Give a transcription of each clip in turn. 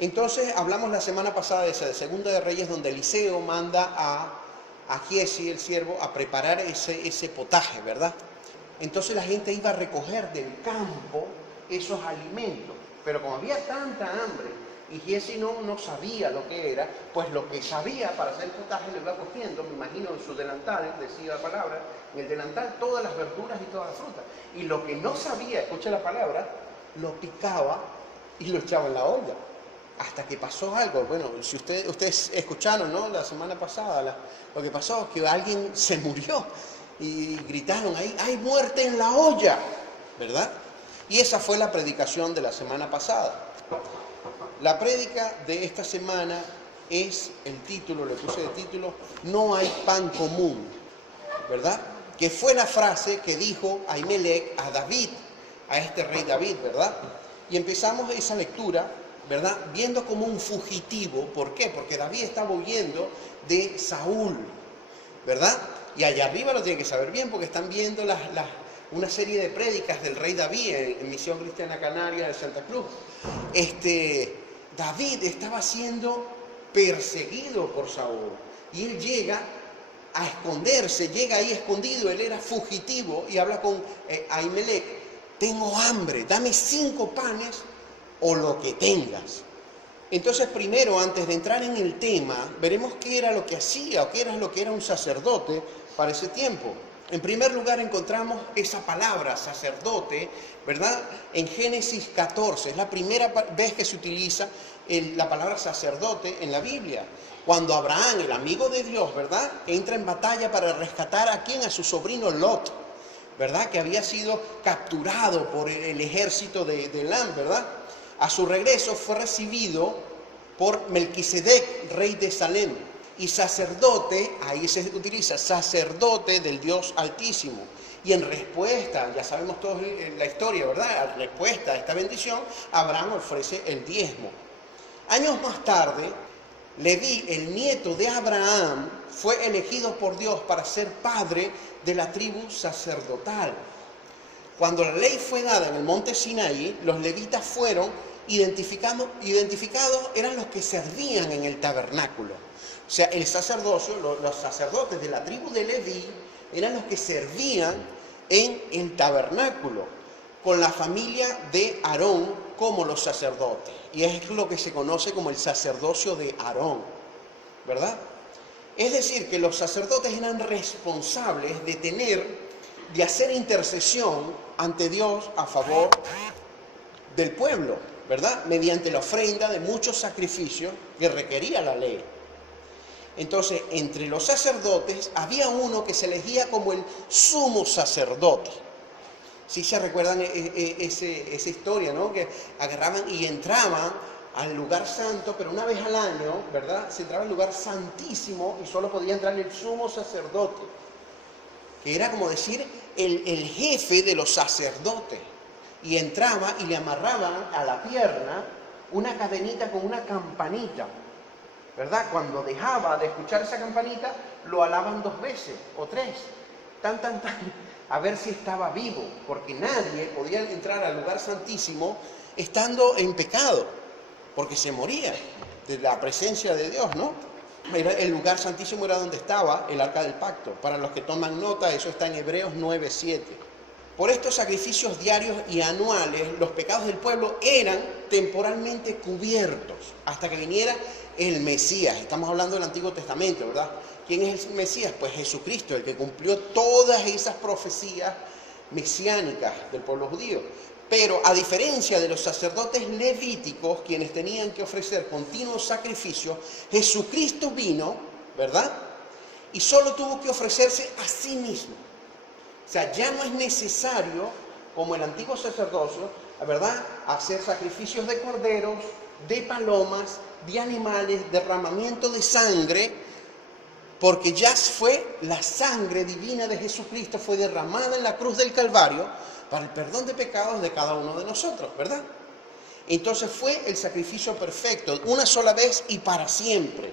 Entonces hablamos la semana pasada de esa de Segunda de Reyes, donde Eliseo manda a Giesi, el siervo, a preparar ese potaje, ¿verdad? Entonces la gente iba a recoger del campo esos alimentos, pero como había tanta hambre y Giesi no sabía lo que era, pues lo que sabía para hacer potaje lo iba cogiendo, me imagino en su delantal, decía la palabra, en el delantal todas las verduras y todas las frutas. Y lo que no sabía, escucha la palabra, lo picaba y lo echaba en la olla. Hasta que pasó algo. Bueno, si ustedes escucharon, ¿no?, la semana pasada, lo que pasó es que alguien se murió y gritaron ahí, ¡hay muerte en la olla!, ¿verdad? Y esa fue la predicación de la semana pasada. La prédica de esta semana es el título, le puse de título, No hay pan común, ¿verdad? Que fue la frase que dijo Ahimelech a David, a este rey David, ¿verdad? Y empezamos esa lectura, ¿verdad?, viendo como un fugitivo. ¿Por qué? Porque David estaba huyendo de Saúl, ¿verdad? Y allá arriba lo tienen que saber bien porque están viendo una serie de prédicas del rey David en Misión Cristiana Canaria de Santa Cruz. David estaba siendo perseguido por Saúl y él llega a esconderse, llega ahí escondido, él era fugitivo y habla con Ahimelech, tengo hambre, dame 5 panes o lo que tengas. Entonces primero, antes de entrar en el tema, veremos qué era lo que hacía o qué era lo que era un sacerdote para ese tiempo. En primer lugar encontramos esa palabra, sacerdote, ¿verdad?, en Génesis 14. Es la primera vez que se utiliza la palabra sacerdote en la Biblia. Cuando Abraham, el amigo de Dios, ¿verdad?, entra en batalla para rescatar ¿a quién? A su sobrino Lot, ¿verdad?, que había sido capturado por el ejército de Elam, ¿verdad? A su regreso fue recibido por Melquisedec, rey de Salem, y sacerdote, ahí se utiliza sacerdote del Dios Altísimo. Y en respuesta, ya sabemos todos la historia, ¿verdad?, en respuesta a esta bendición, Abraham ofrece el diezmo. Años más tarde, Leví, el nieto de Abraham, fue elegido por Dios para ser padre de la tribu sacerdotal. Cuando la ley fue dada en el monte Sinaí, los levitas fueron identificados, eran los que servían en el tabernáculo. O sea, el sacerdocio, los sacerdotes de la tribu de Leví eran los que servían en el tabernáculo, con la familia de Aarón como los sacerdotes. Y es lo que se conoce como el sacerdocio de Aarón, ¿verdad? Es decir, que los sacerdotes eran responsables de hacer intercesión ante Dios a favor del pueblo, ¿verdad?, mediante la ofrenda de muchos sacrificios que requería la ley. Entonces, entre los sacerdotes había uno que se elegía como el sumo sacerdote. Si se recuerdan esa historia, ¿no?, que agarraban y entraban al lugar santo, pero una vez al año, ¿verdad?, se entraba al lugar santísimo y solo podía entrar el sumo sacerdote, que era como decir el jefe de los sacerdotes. Y entraba y le amarraban a la pierna una cadenita con una campanita, ¿verdad? Cuando dejaba de escuchar esa campanita, lo alaban 2 veces o 3, tan, a ver si estaba vivo, porque nadie podía entrar al lugar santísimo estando en pecado, porque se moría de la presencia de Dios, ¿no? El lugar santísimo era donde estaba el arca del pacto. Para los que toman nota, eso está en Hebreos 9:7. Por estos sacrificios diarios y anuales, los pecados del pueblo eran temporalmente cubiertos hasta que viniera el Mesías. Estamos hablando del Antiguo Testamento, ¿verdad? ¿Quién es el Mesías? Pues Jesucristo, el que cumplió todas esas profecías mesiánicas del pueblo judío. Pero a diferencia de los sacerdotes levíticos, quienes tenían que ofrecer continuos sacrificios, Jesucristo vino, ¿verdad?, y solo tuvo que ofrecerse a sí mismo. O sea, ya no es necesario, como el antiguo sacerdocio, ¿verdad?, hacer sacrificios de corderos, de palomas, de animales, derramamiento de sangre, porque ya fue la sangre divina de Jesucristo, fue derramada en la cruz del Calvario para el perdón de pecados de cada uno de nosotros, ¿verdad? Entonces fue el sacrificio perfecto, una sola vez y para siempre.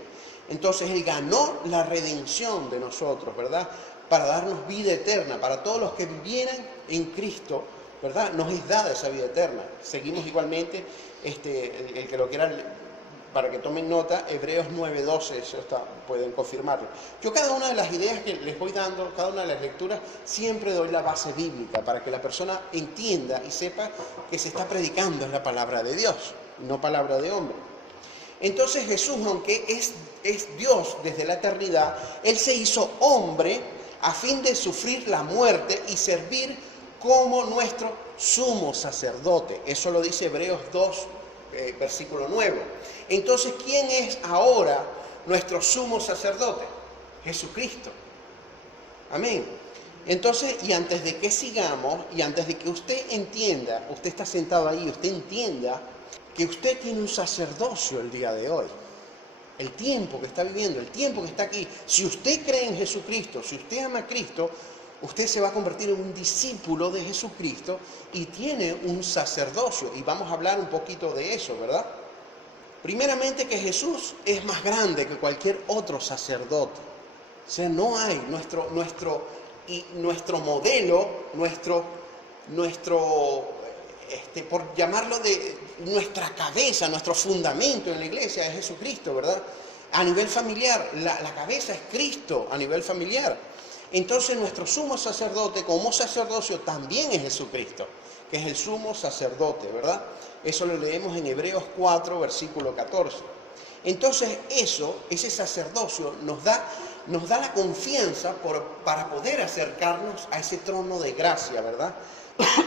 Entonces Él ganó la redención de nosotros, ¿verdad?, para darnos vida eterna, para todos los que vivieran en Cristo, ¿verdad?, nos es dada esa vida eterna. Seguimos igualmente, el que lo quiera para que tomen nota, Hebreos 9:12, eso pueden confirmarlo. Yo cada una de las ideas que les voy dando, cada una de las lecturas, siempre doy la base bíblica para que la persona entienda y sepa que se está predicando en la palabra de Dios, no palabra de hombre. Entonces Jesús, aunque es Dios desde la eternidad, Él se hizo hombre a fin de sufrir la muerte y servir como nuestro sumo sacerdote. Eso lo dice Hebreos 2, versículo 9. Entonces, ¿quién es ahora nuestro sumo sacerdote? Jesucristo. Amén. Entonces, y antes de que sigamos, y antes de que usted entienda, usted está sentado ahí, usted entienda que usted tiene un sacerdocio el día de hoy. El tiempo que está viviendo, el tiempo que está aquí. Si usted cree en Jesucristo, si usted ama a Cristo, usted se va a convertir en un discípulo de Jesucristo y tiene un sacerdocio. Y vamos a hablar un poquito de eso, ¿verdad? Primeramente que Jesús es más grande que cualquier otro sacerdote. O sea, no hay nuestro modelo, por llamarlo de nuestra cabeza, nuestro fundamento en la iglesia es Jesucristo, ¿verdad? A nivel familiar, la cabeza es Cristo a nivel familiar. Entonces nuestro sumo sacerdote como sacerdocio también es Jesucristo, que es el sumo sacerdote, ¿verdad? Eso lo leemos en Hebreos 4, versículo 14. Entonces ese sacerdocio nos da la confianza para poder acercarnos a ese trono de gracia, ¿verdad?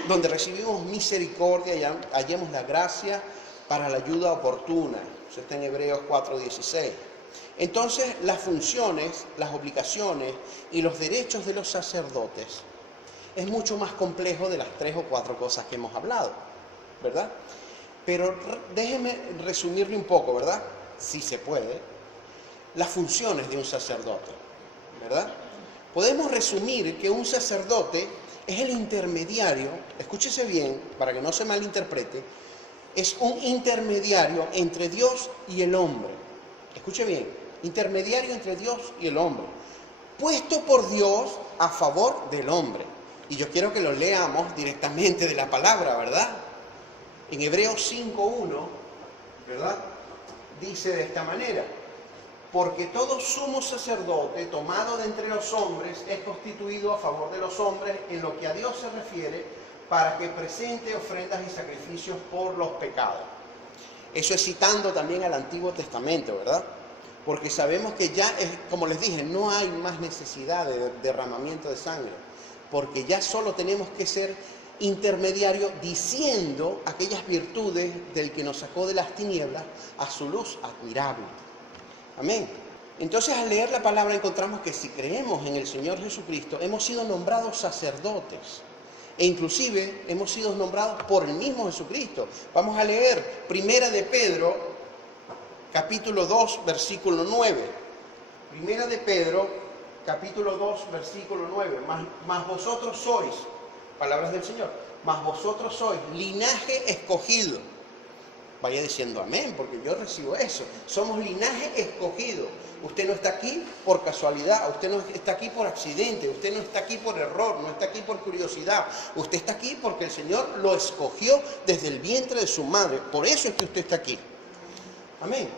Donde recibimos misericordia y hallemos la gracia para la ayuda oportuna. Eso está en Hebreos 4:16. Entonces, las funciones, las obligaciones y los derechos de los sacerdotes es mucho más complejo de las 3 o 4 cosas que hemos hablado, ¿verdad? Pero déjeme resumirle un poco, ¿verdad? Si se puede, las funciones de un sacerdote, ¿verdad? Podemos resumir que un sacerdote es el intermediario, escúchese bien, para que no se malinterprete, es un intermediario entre Dios y el hombre. Escuche bien, intermediario entre Dios y el hombre, puesto por Dios a favor del hombre. Y yo quiero que lo leamos directamente de la palabra, ¿verdad? En Hebreos 5:1, ¿verdad? Dice de esta manera: porque todo sumo sacerdote tomado de entre los hombres es constituido a favor de los hombres en lo que a Dios se refiere, para que presente ofrendas y sacrificios por los pecados. Eso es citando también al Antiguo Testamento, ¿verdad? Porque sabemos que ya, como les dije, no hay más necesidad de derramamiento de sangre, porque ya solo tenemos que ser intermediario diciendo aquellas virtudes del que nos sacó de las tinieblas a su luz admirable. Amén. Entonces, al leer la palabra encontramos que si creemos en el Señor Jesucristo, hemos sido nombrados sacerdotes. E inclusive hemos sido nombrados por el mismo Jesucristo. Vamos a leer 1 de Pedro, capítulo 2, versículo 9. 1 de Pedro, capítulo 2, versículo 9. Mas vosotros sois, palabras del Señor, mas vosotros sois linaje escogido. Vaya diciendo amén, porque yo recibo eso. Somos linaje escogido. Usted no está aquí por casualidad, usted no está aquí por accidente, usted no está aquí por error, no está aquí por curiosidad. Usted está aquí porque el Señor lo escogió desde el vientre de su madre. Por eso es que usted está aquí. Amén.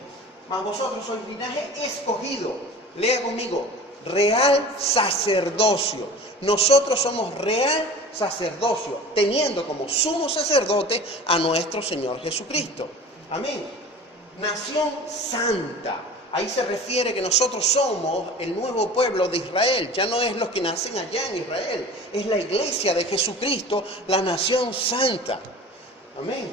Mas vosotros sois linaje escogido. Lea conmigo. Real sacerdocio. Nosotros somos real sacerdocio, teniendo como sumo sacerdote a nuestro Señor Jesucristo. Amén. Nación santa. Ahí se refiere que nosotros somos el nuevo pueblo de Israel. Ya no es los que nacen allá en Israel. Es la iglesia de Jesucristo, la nación santa. Amén.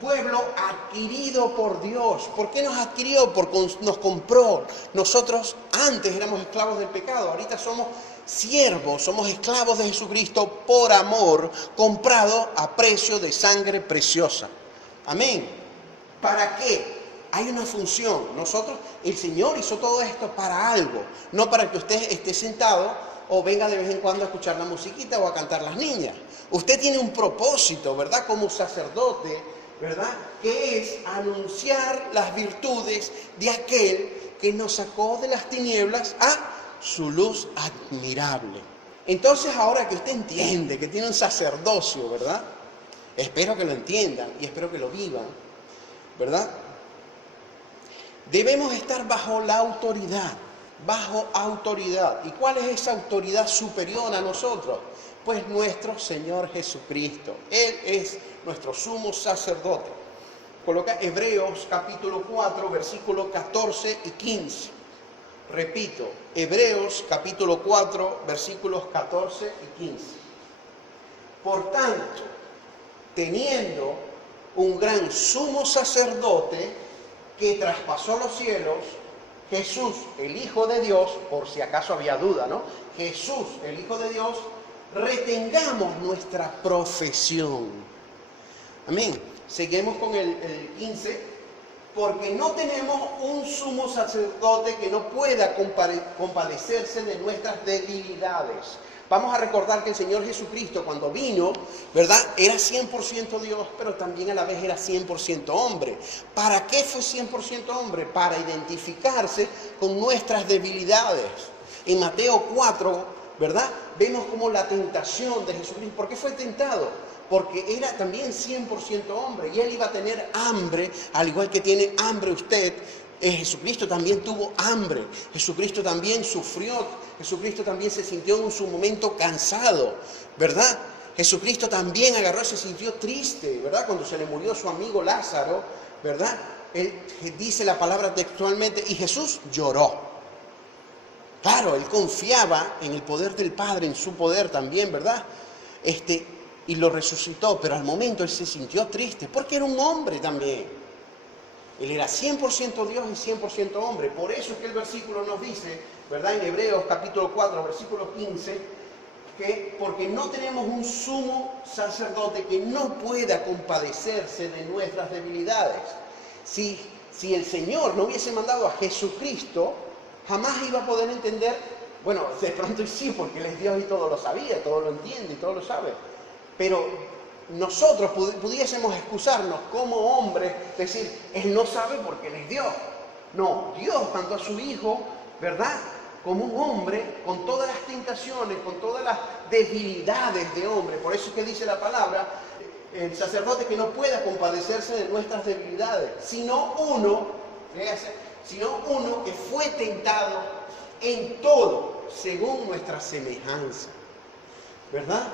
Pueblo adquirido por Dios. ¿Por qué nos adquirió? Porque nos compró. Nosotros antes éramos esclavos del pecado. Ahorita somos siervos, somos esclavos de Jesucristo por amor, comprado a precio de sangre preciosa. Amén. ¿Para qué? Hay una función. El Señor hizo todo esto para algo, no para que usted esté sentado o venga de vez en cuando a escuchar la musiquita o a cantar las niñas. Usted tiene un propósito, ¿verdad? Como sacerdote, ¿verdad? Que es anunciar las virtudes de aquel que nos sacó de las tinieblas a su luz admirable. Entonces, ahora que usted entiende que tiene un sacerdocio, ¿verdad? Espero que lo entiendan y espero que lo vivan, ¿verdad? Debemos estar bajo la autoridad, bajo autoridad. ¿Y cuál es esa autoridad superior a nosotros? Pues nuestro Señor Jesucristo. Él es nuestro sumo sacerdote. Coloca Hebreos capítulo 4, versículos 14 y 15. Repito, Hebreos capítulo 4, versículos 14 y 15. Por tanto, teniendo un gran sumo sacerdote que traspasó los cielos, Jesús, el Hijo de Dios, por si acaso había duda, ¿no? Jesús, el Hijo de Dios, retengamos nuestra profesión. Amén. Seguimos con el 15. Porque no tenemos un sumo sacerdote que no pueda compadecerse de nuestras debilidades. Vamos a recordar que el Señor Jesucristo, cuando vino, ¿verdad?, era 100% Dios, pero también a la vez era 100% hombre. ¿Para qué fue 100% hombre? Para identificarse con nuestras debilidades. En Mateo 4, ¿verdad?, vemos como la tentación de Jesucristo. ¿Por qué fue tentado? Porque era también 100% hombre y él iba a tener hambre, al igual que tiene hambre usted. Jesucristo también tuvo hambre, Jesucristo también sufrió, Jesucristo también se sintió en su momento cansado, ¿verdad? Jesucristo también agarró y se sintió triste, ¿verdad? Cuando se le murió su amigo Lázaro, ¿verdad? Él dice la palabra textualmente, y Jesús lloró. Claro, él confiaba en el poder del Padre, en su poder también, ¿verdad? Y lo resucitó, pero al momento él se sintió triste, porque era un hombre también. Él era 100% Dios y 100% hombre. Por eso es que el versículo nos dice, ¿verdad? En Hebreos capítulo 4, versículo 15, que porque no tenemos un sumo sacerdote que no pueda compadecerse de nuestras debilidades. Si el Señor no hubiese mandado a Jesucristo, jamás iba a poder entender, bueno, de pronto sí, porque Él es Dios y todo lo sabía, todo lo entiende y todo lo sabe. Pero nosotros pudiésemos excusarnos como hombres, decir, Él no sabe porque Él es Dios. No, Dios mandó a su Hijo, ¿verdad?, como un hombre, con todas las tentaciones, con todas las debilidades de hombre. Por eso es que dice la palabra, el sacerdote que no pueda compadecerse de nuestras debilidades, sino uno que fue tentado en todo, según nuestra semejanza, ¿verdad?,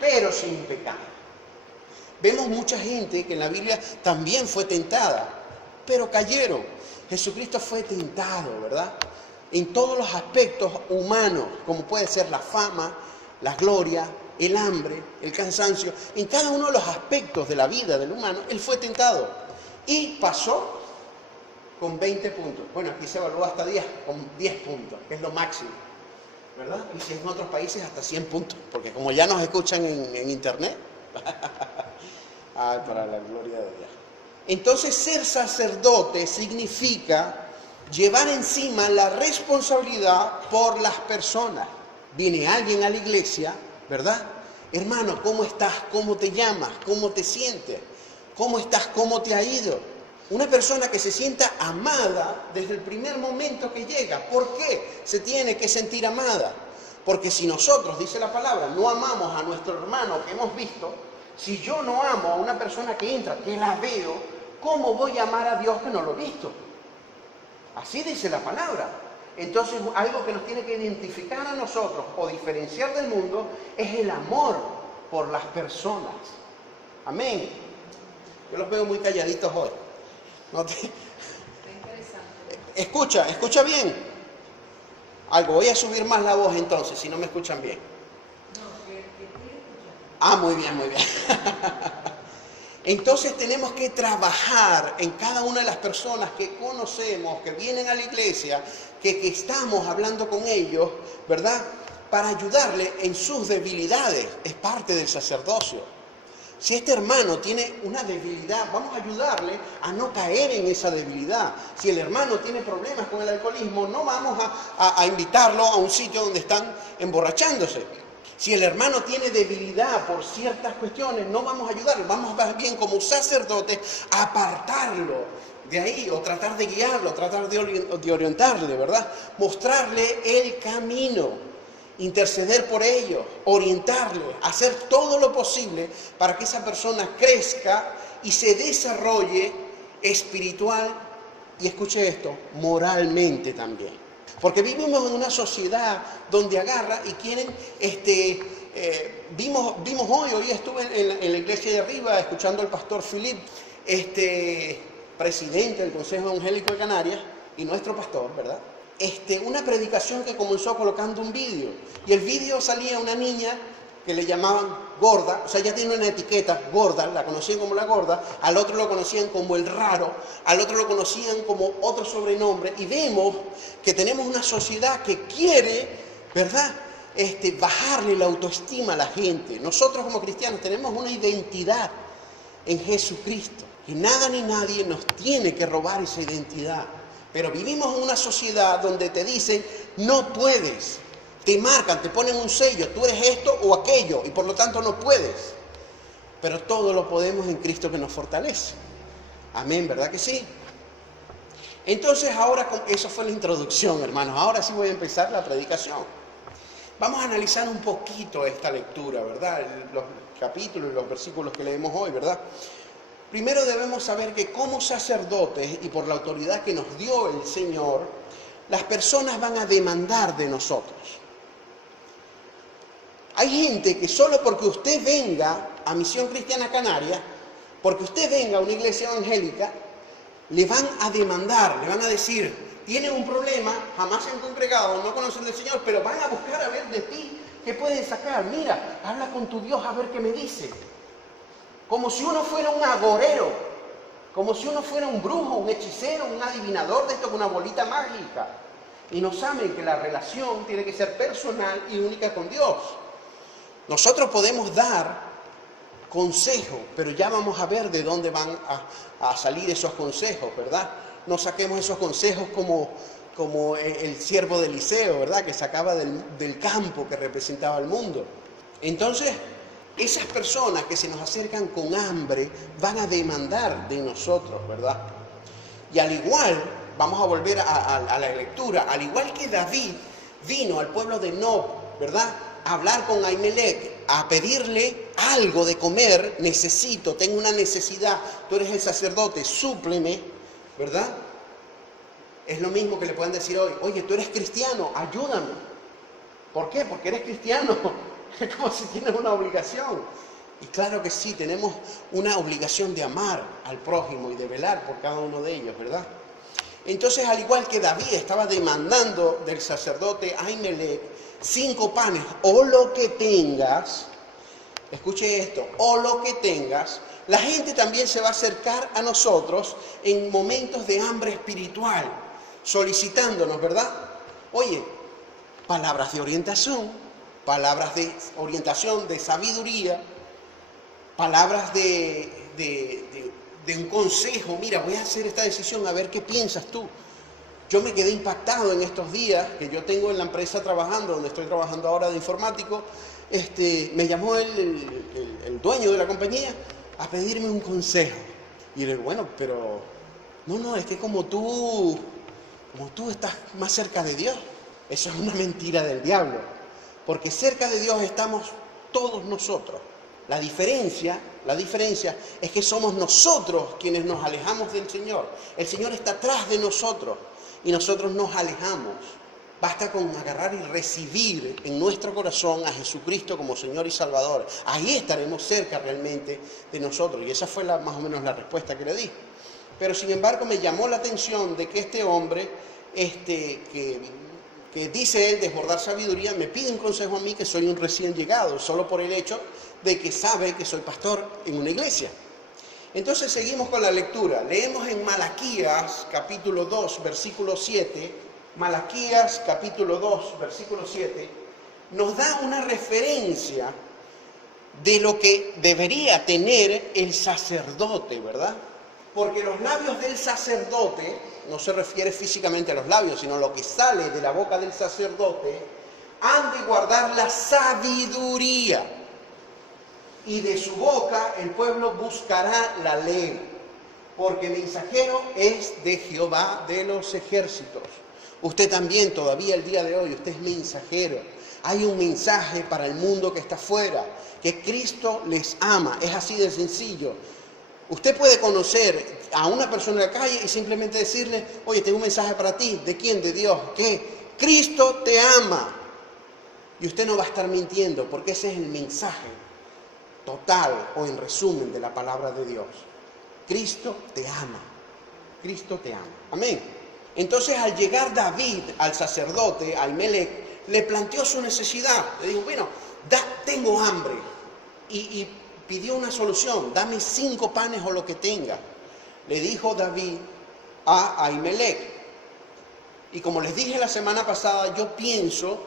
pero sin pecado. Vemos mucha gente que en la Biblia también fue tentada, pero cayeron. Jesucristo fue tentado, ¿verdad?, en todos los aspectos humanos, como puede ser la fama, la gloria, el hambre, el cansancio. En cada uno de los aspectos de la vida del humano, Él fue tentado. Y pasó con 20 puntos. Bueno, aquí se evalúa hasta 10, con 10 puntos, que es lo máximo, ¿verdad? Y si en otros países hasta 100 puntos, porque como ya nos escuchan en internet, ay, para la gloria de Dios. Entonces, ser sacerdote significa llevar encima la responsabilidad por las personas. Viene alguien a la iglesia, ¿verdad? Hermano, ¿cómo estás? ¿Cómo te llamas? ¿Cómo te sientes? ¿Cómo estás? ¿Cómo te ha ido? Una persona que se sienta amada desde el primer momento que llega. ¿Por qué se tiene que sentir amada? Porque si nosotros, dice la palabra, no amamos a nuestro hermano que hemos visto, si yo no amo a una persona que entra, que la veo, ¿cómo voy a amar a Dios que no lo he visto? Así dice la palabra. Entonces, algo que nos tiene que identificar a nosotros o diferenciar del mundo es el amor por las personas. Amén. Yo los veo muy calladitos hoy. Escucha bien. Algo, voy a subir más la voz entonces, si no me escuchan bien. Muy bien. Entonces tenemos que trabajar en cada una de las personas que conocemos, que vienen a la iglesia, que estamos hablando con ellos, ¿verdad?, para ayudarle en sus debilidades. Es parte del sacerdocio. Si este hermano tiene una debilidad, vamos a ayudarle a no caer en esa debilidad. Si el hermano tiene problemas con el alcoholismo, no vamos a invitarlo a un sitio donde están emborrachándose. Si el hermano tiene debilidad por ciertas cuestiones, no vamos a ayudarlo. Vamos más bien como sacerdotes a apartarlo de ahí, o tratar de guiarlo, tratar de orientarle, ¿verdad? Mostrarle el camino, interceder por ellos, orientarle, hacer todo lo posible para que esa persona crezca y se desarrolle espiritual Y escuche esto, moralmente también. Porque vivimos en una sociedad donde agarra y quieren, vimos hoy estuve en la iglesia de arriba escuchando al pastor Philip, presidente del Consejo Evangélico de Canarias y nuestro pastor, ¿verdad? Una predicación que comenzó colocando un vídeo. Y el vídeo salía una niña que le llamaban gorda, o sea, ya tiene una etiqueta, gorda, la conocían como la gorda, al otro lo conocían como el raro, al otro lo conocían como otro sobrenombre, y vemos que tenemos una sociedad que quiere, ¿verdad?, bajarle la autoestima a la gente. Nosotros como cristianos tenemos una identidad en Jesucristo, y nada ni nadie nos tiene que robar esa identidad, pero vivimos en una sociedad donde te dicen, no puedes. Te marcan, te ponen un sello, tú eres esto o aquello, y por lo tanto no puedes. Pero todo lo podemos en Cristo que nos fortalece. Amén, ¿verdad que sí? Entonces ahora, eso fue la introducción, hermanos. Ahora sí voy a empezar la predicación. Vamos a analizar un poquito esta lectura, ¿verdad? Los capítulos y los versículos que leemos hoy, ¿verdad? Primero debemos saber que como sacerdotes y por la autoridad que nos dio el Señor, las personas van a demandar de nosotros. Hay gente que solo porque usted venga a Misión Cristiana Canaria, porque usted venga a una iglesia evangélica, le van a demandar, le van a decir, tienen un problema, jamás se han congregado, no conocen del Señor, pero van a buscar a ver de ti qué pueden sacar. Mira, habla con tu Dios a ver qué me dice. Como si uno fuera un agorero, como si uno fuera un brujo, un hechicero, un adivinador de esto con una bolita mágica. Y no saben que la relación tiene que ser personal y única con Dios. Nosotros podemos dar consejo, pero ya vamos a ver de dónde van a salir esos consejos, ¿verdad? No saquemos esos consejos como el siervo de Eliseo, ¿verdad? Que sacaba del campo que representaba el mundo. Entonces, esas personas que se nos acercan con hambre van a demandar de nosotros, ¿verdad? Y al igual, vamos a volver a la lectura, al igual que David vino al pueblo de Nob, ¿verdad?, a hablar con Ahimelech, a pedirle algo de comer, tengo una necesidad, tú eres el sacerdote, súpleme, ¿verdad? Es lo mismo que le pueden decir hoy, oye, tú eres cristiano, ayúdame. ¿Por qué? Porque eres cristiano. Es como si tienes una obligación. Y claro que sí, tenemos una obligación de amar al prójimo y de velar por cada uno de ellos, ¿verdad? Entonces, al igual que David estaba demandando del sacerdote Ahimelech 5 panes o lo que tengas, escuche esto, o lo que tengas, la gente también se va a acercar a nosotros en momentos de hambre espiritual, solicitándonos, ¿verdad? Oye, palabras de orientación, de sabiduría, palabras de un consejo. Mira, voy a hacer esta decisión, a ver qué piensas tú. Yo me quedé impactado en estos días que yo tengo en la empresa trabajando, donde estoy trabajando ahora de informático. Me llamó el dueño de la compañía a pedirme un consejo. Y le digo, bueno, pero no, es que como tú estás más cerca de Dios. Eso es una mentira del diablo. Porque cerca de Dios estamos todos nosotros. La diferencia es que somos nosotros quienes nos alejamos del Señor. El Señor está atrás de nosotros y nosotros nos alejamos. Basta con agarrar y recibir en nuestro corazón a Jesucristo como Señor y Salvador. Ahí estaremos cerca realmente de nosotros. Y esa fue más o menos la respuesta que le di. Pero sin embargo me llamó la atención de que este hombre, que dice él desbordar sabiduría, me pide un consejo a mí que soy un recién llegado, solo por el hecho de que sabe que soy pastor en una iglesia. Entonces seguimos con la lectura. Leemos en Malaquías capítulo 2, versículo 7. Malaquías capítulo 2, versículo 7, nos da una referencia de lo que debería tener el sacerdote, ¿verdad? Porque los labios del sacerdote, no se refiere físicamente a los labios, sino a lo que sale de la boca del sacerdote, han de guardar la sabiduría. Y de su boca el pueblo buscará la ley, porque mensajero es de Jehová de los ejércitos. Usted también, todavía el día de hoy, usted es mensajero. Hay un mensaje para el mundo que está afuera, que Cristo les ama. Es así de sencillo. Usted puede conocer a una persona en la calle y simplemente decirle, oye, tengo un mensaje para ti. ¿De quién? De Dios. ¿Qué? Cristo te ama. Y usted no va a estar mintiendo, porque ese es el mensaje total o en resumen de la palabra de Dios. Cristo te ama. Cristo te ama. Amén. Entonces, al llegar David al sacerdote, a Ahimelech, le planteó su necesidad. Le dijo, bueno, tengo hambre. Y pidió una solución. Dame 5 panes o lo que tenga. Le dijo David a Ahimelech. Y como les dije la semana pasada, yo pienso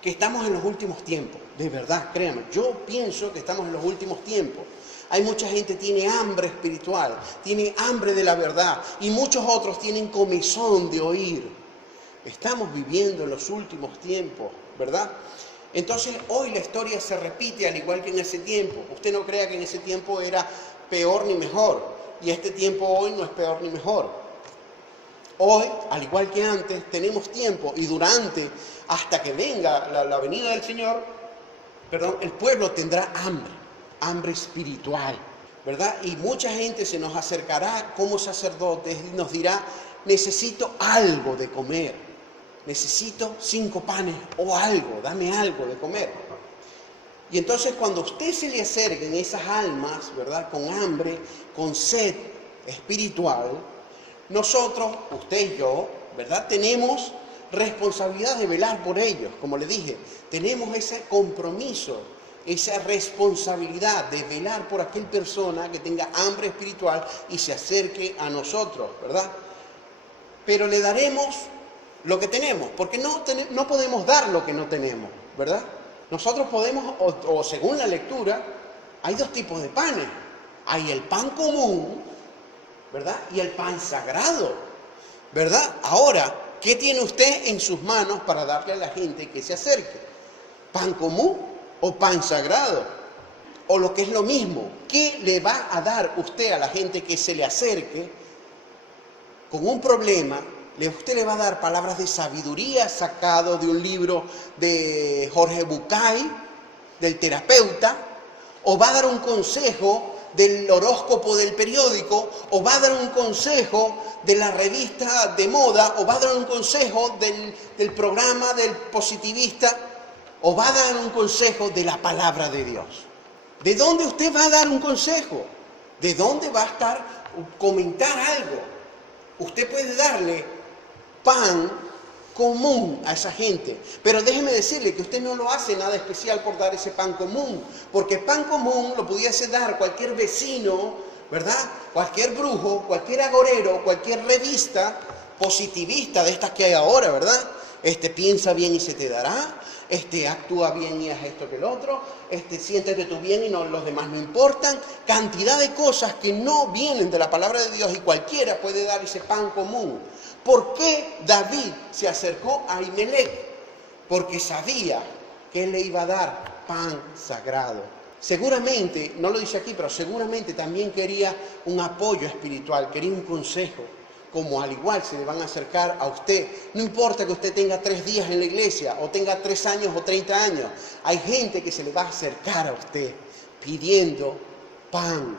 que estamos en los últimos tiempos. De verdad, créanme. Yo pienso que estamos en los últimos tiempos. Hay mucha gente que tiene hambre espiritual, tiene hambre de la verdad, y muchos otros tienen comezón de oír. Estamos viviendo en los últimos tiempos, ¿verdad? Entonces hoy la historia se repite al igual que en ese tiempo. Usted no crea que en ese tiempo era peor ni mejor, y este tiempo hoy no es peor ni mejor. Hoy, al igual que antes, tenemos tiempo, y durante, hasta que venga la venida del Señor, el pueblo tendrá hambre espiritual, ¿verdad? Y mucha gente se nos acercará como sacerdotes y nos dirá, necesito algo de comer, necesito 5 panes o algo, dame algo de comer. Y entonces cuando usted se le acerquen esas almas, ¿verdad? Con hambre, con sed espiritual, nosotros, usted y yo, ¿verdad? Tenemos responsabilidad de velar por ellos, como le dije, tenemos ese compromiso, esa responsabilidad de velar por aquella persona que tenga hambre espiritual y se acerque a nosotros, ¿verdad? Pero le daremos lo que tenemos, porque no podemos dar lo que no tenemos, ¿verdad? Nosotros podemos, o según la lectura, hay 2 tipos de panes. Hay el pan común, ¿verdad? Y el pan sagrado, ¿verdad? Ahora, ¿qué tiene usted en sus manos para darle a la gente que se acerque? ¿Pan común o pan sagrado? O lo que es lo mismo, ¿qué le va a dar usted a la gente que se le acerque con un problema? Usted le va a dar palabras de sabiduría sacado de un libro de Jorge Bucay, del terapeuta, o va a dar un consejo del horóscopo del periódico, o va a dar un consejo de la revista de moda, o va a dar un consejo del programa del positivista, o va a dar un consejo de la palabra de Dios. ¿De dónde usted va a dar un consejo? ¿De dónde va a comentar algo? Usted puede darle pan común a esa gente, pero déjeme decirle que usted no lo hace nada especial por dar ese pan común, porque pan común lo pudiese dar cualquier vecino, ¿verdad? Cualquier brujo, cualquier agorero, cualquier revista positivista de estas que hay ahora, ¿verdad? Piensa bien y se te dará, actúa bien y haz esto que el otro, siéntete tú bien y los demás no importan, cantidad de cosas que no vienen de la palabra de Dios y cualquiera puede dar ese pan común. ¿Por qué David se acercó a Ahimelech? Porque sabía que él le iba a dar pan sagrado. Seguramente, no lo dice aquí, pero seguramente también quería un apoyo espiritual, quería un consejo. Como al igual se le van a acercar a usted. No importa que usted tenga 3 días en la iglesia, o tenga 3 años o 30 años. Hay gente que se le va a acercar a usted pidiendo pan.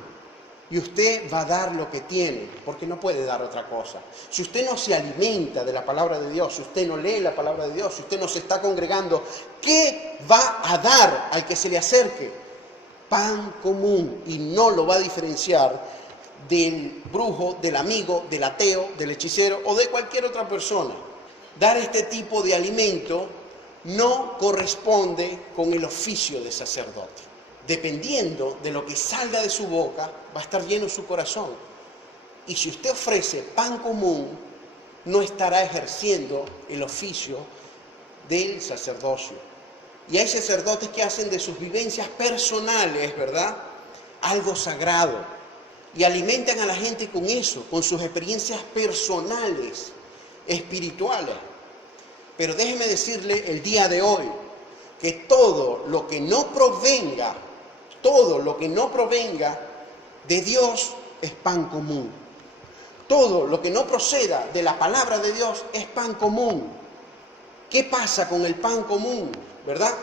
Y usted va a dar lo que tiene, porque no puede dar otra cosa. Si usted no se alimenta de la palabra de Dios, si usted no lee la palabra de Dios, si usted no se está congregando, ¿qué va a dar al que se le acerque? Pan común, y no lo va a diferenciar del brujo, del amigo, del ateo, del hechicero o de cualquier otra persona. Dar este tipo de alimento no corresponde con el oficio de sacerdote. Dependiendo de lo que salga de su boca, va a estar lleno su corazón. Y si usted ofrece pan común, no estará ejerciendo el oficio del sacerdocio. Y hay sacerdotes que hacen de sus vivencias personales, ¿verdad?, algo sagrado. Y alimentan a la gente con eso, con sus experiencias personales, espirituales. Pero déjeme decirle el día de hoy que todo lo que no provenga de Dios es pan común. Todo lo que no proceda de la palabra de Dios es pan común. ¿Qué pasa con el pan común? ¿Verdad?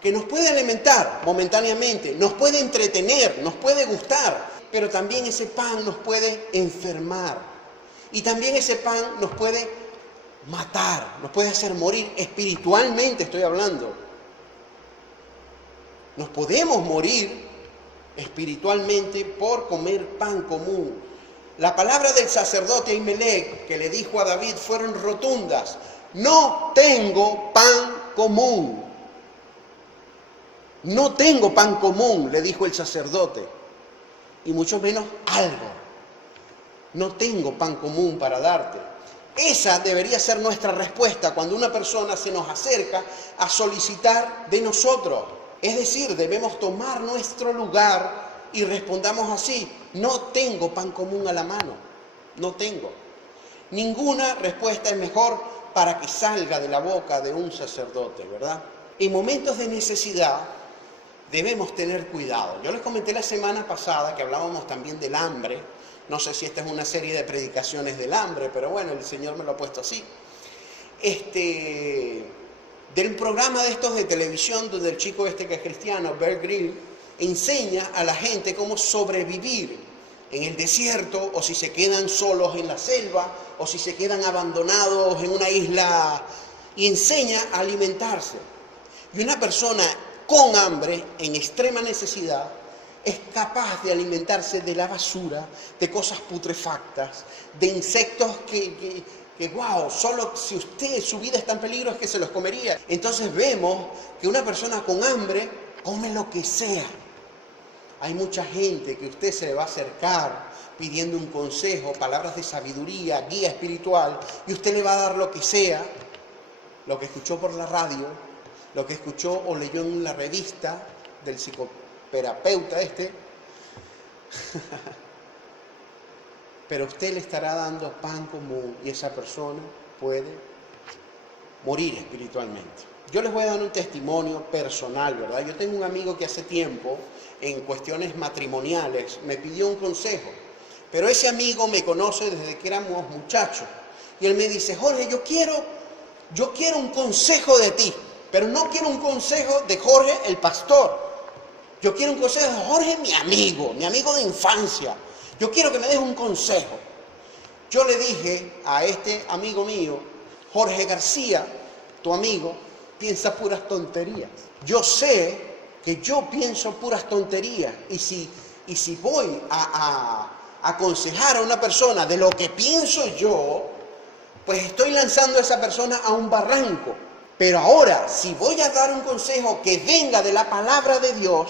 Que nos puede alimentar momentáneamente, nos puede entretener, nos puede gustar, pero también ese pan nos puede enfermar. Y también ese pan nos puede matar, nos puede hacer morir espiritualmente, estoy hablando. Nos podemos morir espiritualmente por comer pan común. La palabra del sacerdote Ahimelech que le dijo a David fueron rotundas. No tengo pan común. No tengo pan común, le dijo el sacerdote. Y mucho menos algo. No tengo pan común para darte. Esa debería ser nuestra respuesta cuando una persona se nos acerca a solicitar de nosotros. Es decir, debemos tomar nuestro lugar y respondamos así: no tengo pan común a la mano, no tengo. Ninguna respuesta es mejor para que salga de la boca de un sacerdote, ¿verdad? En momentos de necesidad debemos tener cuidado. Yo les comenté la semana pasada que hablábamos también del hambre. No sé si esta es una serie de predicaciones del hambre, pero bueno, el Señor me lo ha puesto así. Del programa de estos de televisión, donde el chico que es cristiano, Bear Grylls, enseña a la gente cómo sobrevivir en el desierto, o si se quedan solos en la selva, o si se quedan abandonados en una isla, y enseña a alimentarse. Y una persona con hambre, en extrema necesidad, es capaz de alimentarse de la basura, de cosas putrefactas, de insectos que wow, solo si su vida está en peligro es que se los comería. Entonces vemos que una persona con hambre come lo que sea. Hay mucha gente que usted se le va a acercar pidiendo un consejo, palabras de sabiduría, guía espiritual, y usted le va a dar lo que sea, lo que escuchó por la radio, lo que escuchó o leyó en la revista del psicoterapeuta pero usted le estará dando pan común y esa persona puede morir espiritualmente. Yo les voy a dar un testimonio personal, ¿verdad? Yo tengo un amigo que hace tiempo, en cuestiones matrimoniales, me pidió un consejo, pero ese amigo me conoce desde que éramos muchachos, y él me dice: Jorge, yo quiero un consejo de ti, pero no quiero un consejo de Jorge el pastor. Yo quiero un consejo de Jorge, mi amigo de infancia. Yo quiero que me des un consejo. Yo le dije a este amigo mío: Jorge García, tu amigo, piensa puras tonterías. Yo sé que yo pienso puras tonterías. Y si voy a aconsejar a una persona de lo que pienso yo, pues estoy lanzando a esa persona a un barranco. Pero ahora, si voy a dar un consejo que venga de la palabra de Dios,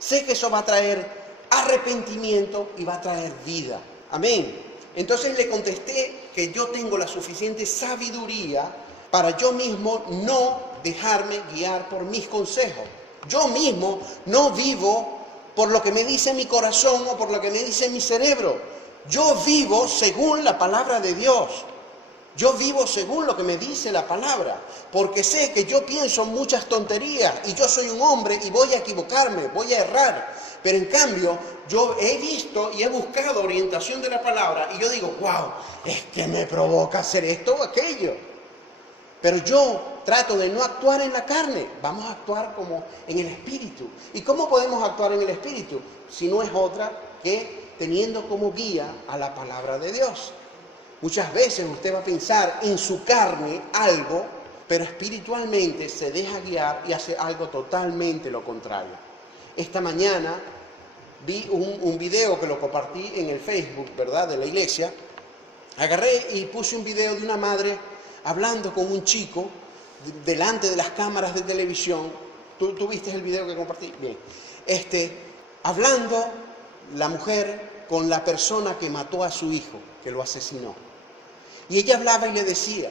sé que eso va a traer arrepentimiento y va a traer vida. Amén. Entonces le contesté que yo tengo la suficiente sabiduría para yo mismo no dejarme guiar por mis consejos. Yo mismo no vivo por lo que me dice mi corazón o por lo que me dice mi cerebro. Yo vivo según la palabra de Dios. Yo vivo según lo que me dice la palabra, porque sé que yo pienso muchas tonterías y yo soy un hombre y voy a equivocarme, voy a errar. Pero en cambio, yo he visto y he buscado orientación de la palabra y yo digo: wow, es que me provoca hacer esto o aquello. Pero yo trato de no actuar en la carne, vamos a actuar como en el Espíritu. ¿Y cómo podemos actuar en el Espíritu? Si no es otra que teniendo como guía a la palabra de Dios. Muchas veces usted va a pensar en su carne algo, pero espiritualmente se deja guiar y hace algo totalmente lo contrario. Esta mañana vi un video que lo compartí en el Facebook, ¿verdad?, de la iglesia. Agarré y puse un video de una madre hablando con un chico delante de las cámaras de televisión. ¿Tú viste el video que compartí? Bien. Hablando la mujer con la persona que mató a su hijo, que lo asesinó. Y ella hablaba y le decía,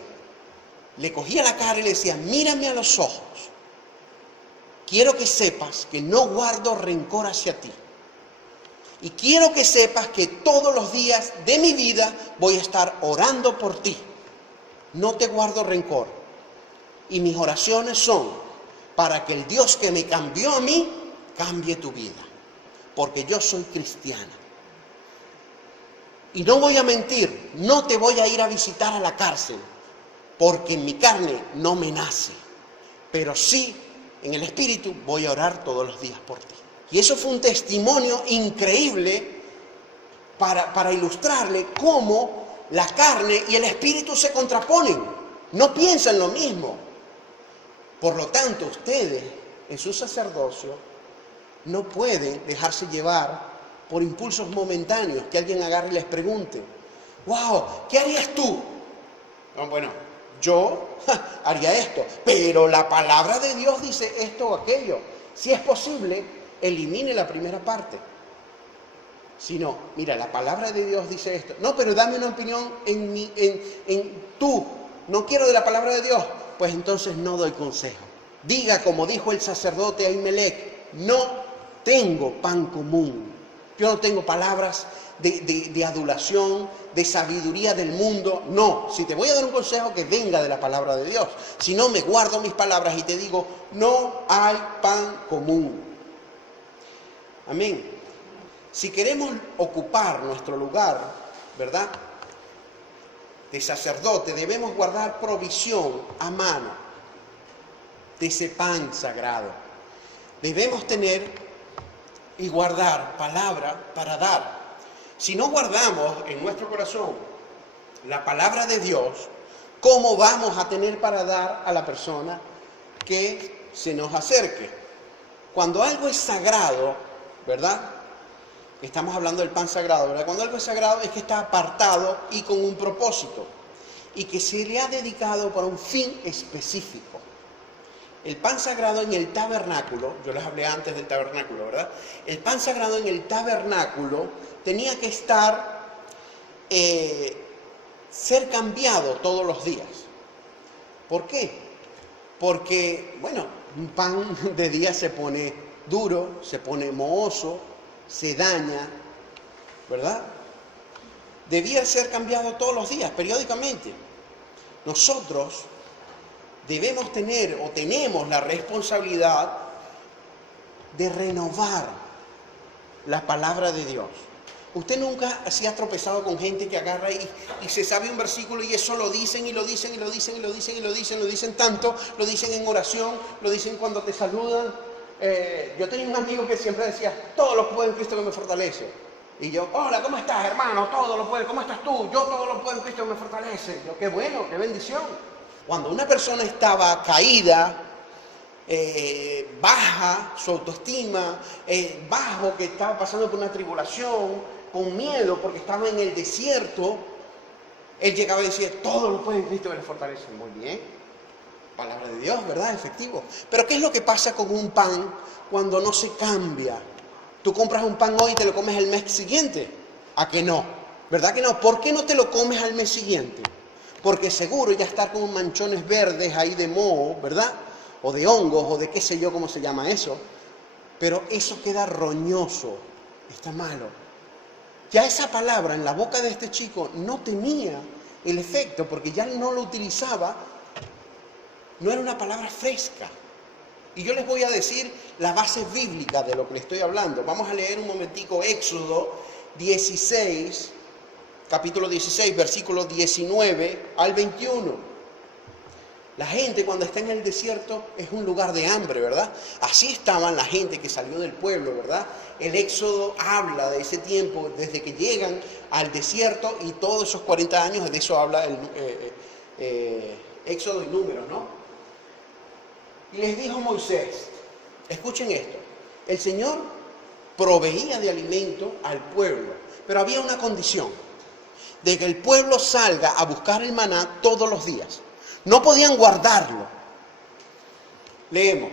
le cogía la cara y le decía: mírame a los ojos. Quiero que sepas que no guardo rencor hacia ti. Y quiero que sepas que todos los días de mi vida voy a estar orando por ti. No te guardo rencor. Y mis oraciones son para que el Dios que me cambió a mí, cambie tu vida. Porque yo soy cristiana. Y no voy a mentir, no te voy a ir a visitar a la cárcel, porque en mi carne no me nace. Pero sí, en el Espíritu voy a orar todos los días por ti. Y eso fue un testimonio increíble para ilustrarle cómo la carne y el espíritu se contraponen. No piensan lo mismo. Por lo tanto, ustedes en su sacerdocio no pueden dejarse llevar por impulsos momentáneos, que alguien agarre y les pregunte, wow, ¿qué harías tú? No, bueno, yo haría esto, pero la palabra de Dios dice esto o aquello. Si es posible, elimine la primera parte. Si no, mira, la palabra de Dios dice esto. No, pero dame una opinión en tú. No quiero de la palabra de Dios. Pues entonces no doy consejo. Diga como dijo el sacerdote Ahimelech, no tengo pan común. Yo no tengo palabras de adulación, de sabiduría del mundo. No, si te voy a dar un consejo, que venga de la palabra de Dios. Si no, me guardo mis palabras y te digo, no hay pan común. Amén. Si queremos ocupar nuestro lugar, ¿verdad?, de sacerdote, debemos guardar provisión a mano de ese pan sagrado. Debemos tener y guardar palabra para dar. Si no guardamos en nuestro corazón la palabra de Dios, ¿cómo vamos a tener para dar a la persona que se nos acerque? Cuando algo es sagrado, ¿verdad? Estamos hablando del pan sagrado, ¿verdad? Cuando algo es sagrado es que está apartado y con un propósito y que se le ha dedicado para un fin específico. El pan sagrado en el tabernáculo, yo les hablé antes del tabernáculo, ¿verdad? El pan sagrado en el tabernáculo tenía que ser cambiado todos los días. ¿Por qué? Porque, bueno, un pan de día se pone duro, se pone mohoso, se daña, ¿verdad? Debía ser cambiado todos los días, periódicamente. Nosotros debemos tener o tenemos la responsabilidad de renovar la palabra de Dios. Usted nunca se ha tropezado con gente que agarra y se sabe un versículo y eso lo dicen y lo dicen y lo dicen y lo dicen y lo dicen, lo dicen tanto, lo dicen en oración, lo dicen cuando te saludan. Yo tenía un amigo que siempre decía, todo lo puedo en Cristo que me fortalece. Y yo, hola, ¿cómo estás, hermano? Todo lo puedo. ¿Cómo estás tú? Yo todo lo puedo en Cristo que me fortalece. Yo, qué bueno, qué bendición. Cuando una persona estaba caída, baja su autoestima, bajo, que estaba pasando por una tribulación, con miedo porque estaba en el desierto, él llegaba y decía, todo lo puede en Cristo que le fortalece. Muy bien, palabra de Dios, ¿verdad? Efectivo. Pero ¿qué es lo que pasa con un pan cuando no se cambia? Tú compras un pan hoy y te lo comes el mes siguiente. ¿A que no? ¿Verdad que no? ¿Por qué no te lo comes al mes siguiente? Porque seguro ya está con manchones verdes ahí de moho, ¿verdad? O de hongos, o de qué sé yo cómo se llama eso. Pero eso queda roñoso, está malo. Ya esa palabra en la boca de este chico no tenía el efecto, porque ya no lo utilizaba, no era una palabra fresca. Y yo les voy a decir la base bíblica de lo que les estoy hablando. Vamos a leer un momentico Éxodo 16, capítulo 16, versículos 19 al 21. La gente cuando está en el desierto es un lugar de hambre, ¿verdad? Así estaban la gente que salió del pueblo, ¿verdad? El Éxodo habla de ese tiempo, desde que llegan al desierto y todos esos 40 años, de eso habla el Éxodo y Números, ¿no? Y les dijo Moisés, escuchen esto, el Señor proveía de alimento al pueblo, pero había una condición, de que el pueblo salga a buscar el maná todos los días. No podían guardarlo. Leemos.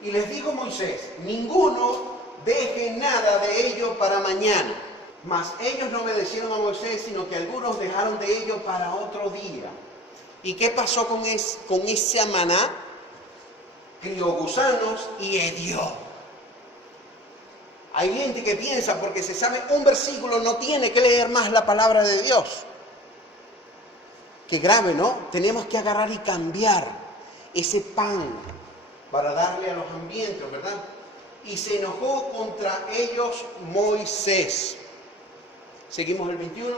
Y les dijo Moisés, ninguno deje nada de ello para mañana. Mas ellos no obedecieron a Moisés, sino que algunos dejaron de ello para otro día. ¿Y qué pasó con ese maná? Crió gusanos y hedió. Hay gente que piensa porque se sabe un versículo no tiene que leer más la palabra de Dios. Qué grave, ¿no? Tenemos que agarrar y cambiar ese pan para darle a los hambrientos, ¿verdad? Y se enojó contra ellos Moisés. Seguimos el 21.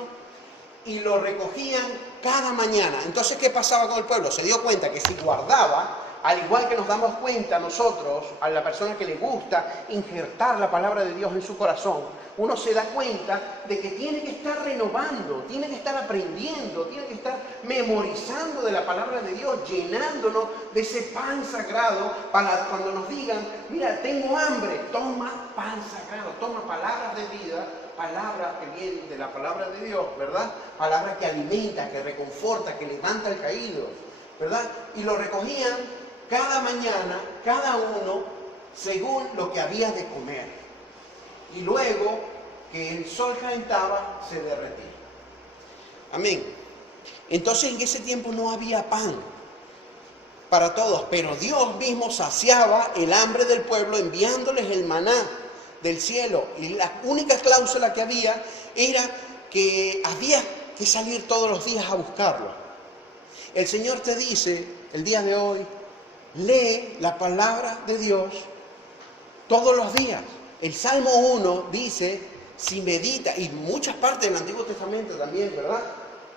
Y lo recogían cada mañana. Entonces, ¿qué pasaba con el pueblo? Se dio cuenta que si guardaba Al igual que nos damos cuenta nosotros, a la persona que le gusta injertar la palabra de Dios en su corazón, uno se da cuenta de que tiene que estar renovando, tiene que estar aprendiendo, tiene que estar memorizando de la palabra de Dios, llenándonos de ese pan sagrado para cuando nos digan, mira, tengo hambre, toma pan sagrado, toma palabras de vida, palabras que vienen de la palabra de Dios, ¿verdad? Palabras que alimenta, que reconforta, que levanta al caído, ¿verdad? Y lo recogían cada mañana, cada uno, según lo que había de comer. Y luego que el sol calentaba, se derretía. Amén. Entonces en ese tiempo no había pan para todos, pero Dios mismo saciaba el hambre del pueblo enviándoles el maná del cielo. Y la única cláusula que había era que había que salir todos los días a buscarlo. El Señor te dice el día de hoy, lee la palabra de Dios todos los días. El Salmo 1 dice, si medita, y muchas partes del Antiguo Testamento también, ¿verdad?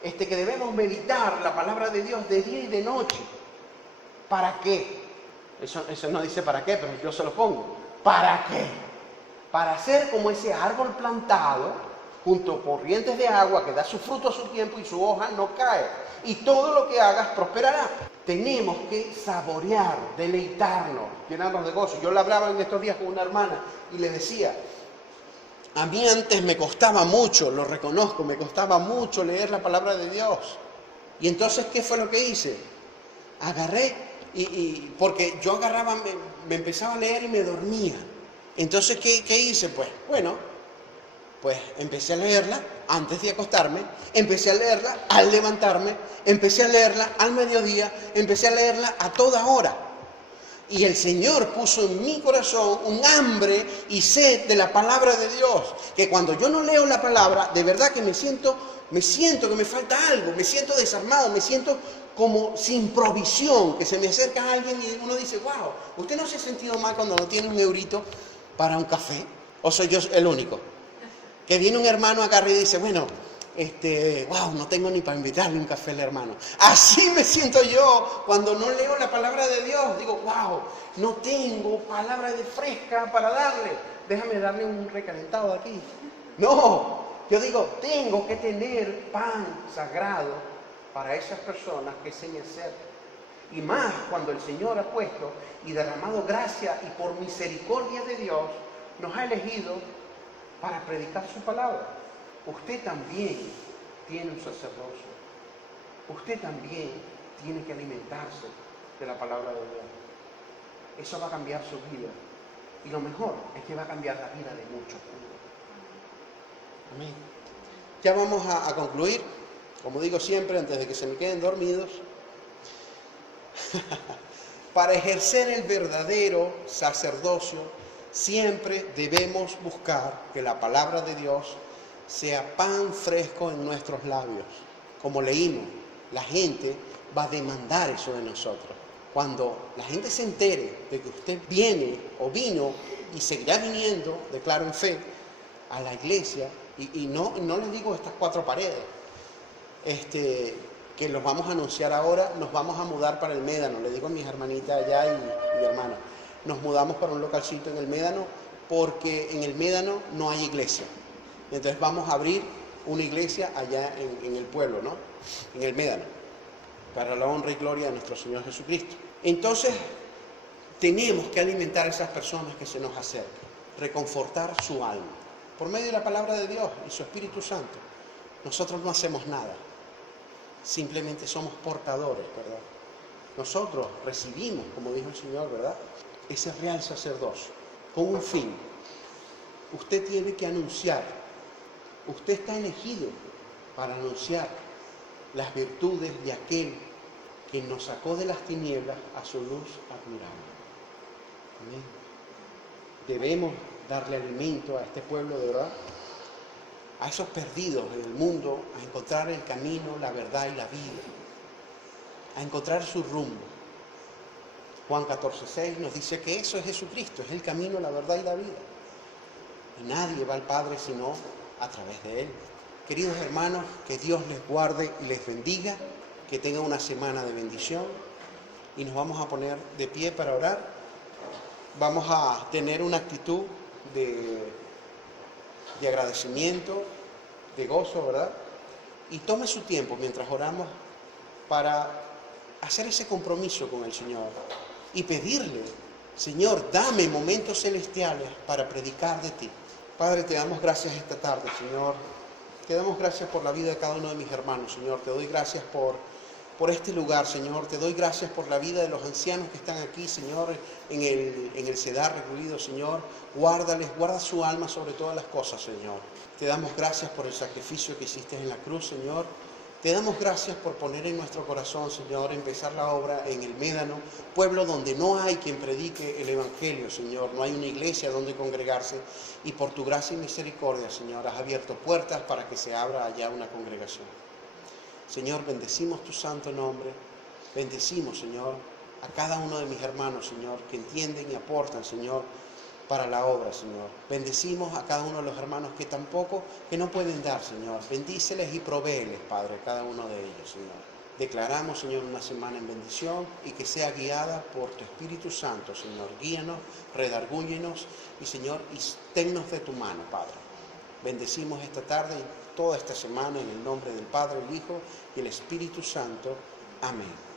Que debemos meditar la palabra de Dios de día y de noche. ¿Para qué? Eso no dice para qué, pero yo se lo pongo. ¿Para qué? Para ser como ese árbol plantado junto a corrientes de agua que da su fruto a su tiempo y su hoja no cae. Y todo lo que hagas prosperará. Tenemos que saborear, deleitarnos, llenarnos de gozo. Yo le hablaba en estos días con una hermana y le decía, a mí antes me costaba mucho, lo reconozco, me costaba mucho leer la palabra de Dios. Y entonces, ¿qué fue lo que hice? Agarré, porque yo agarraba, me empezaba a leer y me dormía. Entonces, ¿qué hice? Pues empecé a leerla antes de acostarme, empecé a leerla al levantarme, empecé a leerla al mediodía, empecé a leerla a toda hora. Y el Señor puso en mi corazón un hambre y sed de la palabra de Dios, que cuando yo no leo la palabra, de verdad que me siento que me falta algo, me siento desarmado, me siento como sin provisión, que se me acerca alguien y uno dice, wow, ¿usted no se ha sentido mal cuando no tiene un eurito para un café? ¿O soy yo el único? Que viene un hermano acá y dice, bueno, wow, no tengo ni para invitarle un café al hermano. Así me siento yo cuando no leo la palabra de Dios. Digo, wow, no tengo palabra de fresca para darle. Déjame darle un recalentado aquí. No, yo digo, tengo que tener pan sagrado para esas personas que se me acercan. Y más cuando el Señor ha puesto y derramado gracia y por misericordia de Dios nos ha elegido para predicar su palabra. Usted también tiene un sacerdocio. Usted también tiene que alimentarse de la palabra de Dios. Eso va a cambiar su vida. Y lo mejor es que va a cambiar la vida de muchos. Amén. Ya vamos a concluir. Como digo siempre, antes de que se me queden dormidos. Para ejercer el verdadero sacerdocio, siempre debemos buscar que la palabra de Dios sea pan fresco en nuestros labios. Como leímos, la gente va a demandar eso de nosotros. Cuando la gente se entere de que usted viene o vino y seguirá viniendo, declaro en fe, a la iglesia, y no les digo estas 4 paredes, que los vamos a anunciar ahora, nos vamos a mudar para el Médano, le digo a mis hermanitas allá y mi hermana. Nos mudamos para un localcito en el Médano porque en el Médano no hay iglesia. Entonces vamos a abrir una iglesia allá en el pueblo, ¿no? En el Médano, para la honra y gloria de nuestro Señor Jesucristo. Entonces tenemos que alimentar a esas personas que se nos acercan, reconfortar su alma, por medio de la palabra de Dios y su Espíritu Santo. Nosotros no hacemos nada, simplemente somos portadores, ¿verdad? Nosotros recibimos, como dijo el Señor, ¿verdad?, ese real sacerdocio, con un fin. Usted tiene que anunciar, usted está elegido para anunciar las virtudes de aquel que nos sacó de las tinieblas a su luz admirable. Amén. Debemos darle alimento a este pueblo, de verdad, a esos perdidos en el mundo, a encontrar el camino, la verdad y la vida, a encontrar su rumbo. Juan 14:6 nos dice que eso es Jesucristo, es el camino, la verdad y la vida. Y nadie va al Padre sino a través de Él. Queridos hermanos, que Dios les guarde y les bendiga, que tengan una semana de bendición. y nos vamos a poner de pie para orar. Vamos a tener una actitud de agradecimiento, de gozo, ¿verdad? Y tome su tiempo mientras oramos para hacer ese compromiso con el Señor y pedirle: Señor, dame momentos celestiales para predicar de ti. Padre, te damos gracias esta tarde, Señor. Te damos gracias por la vida de cada uno de mis hermanos, Señor. Te doy gracias por este lugar, Señor. Te doy gracias por la vida de los ancianos que están aquí, Señor, en el Cedar recluido, Señor. Guárdales, guarda su alma sobre todas las cosas, Señor. Te damos gracias por el sacrificio que hiciste en la cruz, Señor. Te damos gracias por poner en nuestro corazón, Señor, empezar la obra en el Médano, pueblo donde no hay quien predique el Evangelio, Señor. No hay una iglesia donde congregarse. Y por tu gracia y misericordia, Señor, has abierto puertas para que se abra allá una congregación. Señor, bendecimos tu santo nombre. Bendecimos, Señor, a cada uno de mis hermanos, Señor, que entienden y aportan, Señor, para la obra, Señor. Bendecimos a cada uno de los hermanos que no pueden dar, Señor. Bendíceles y provéeles, Padre, a cada uno de ellos, Señor. Declaramos, Señor, una semana en bendición y que sea guiada por tu Espíritu Santo, Señor. Guíanos, redargúyenos y, Señor, y tennos de tu mano, Padre. Bendecimos esta tarde y toda esta semana en el nombre del Padre, el Hijo y el Espíritu Santo. Amén.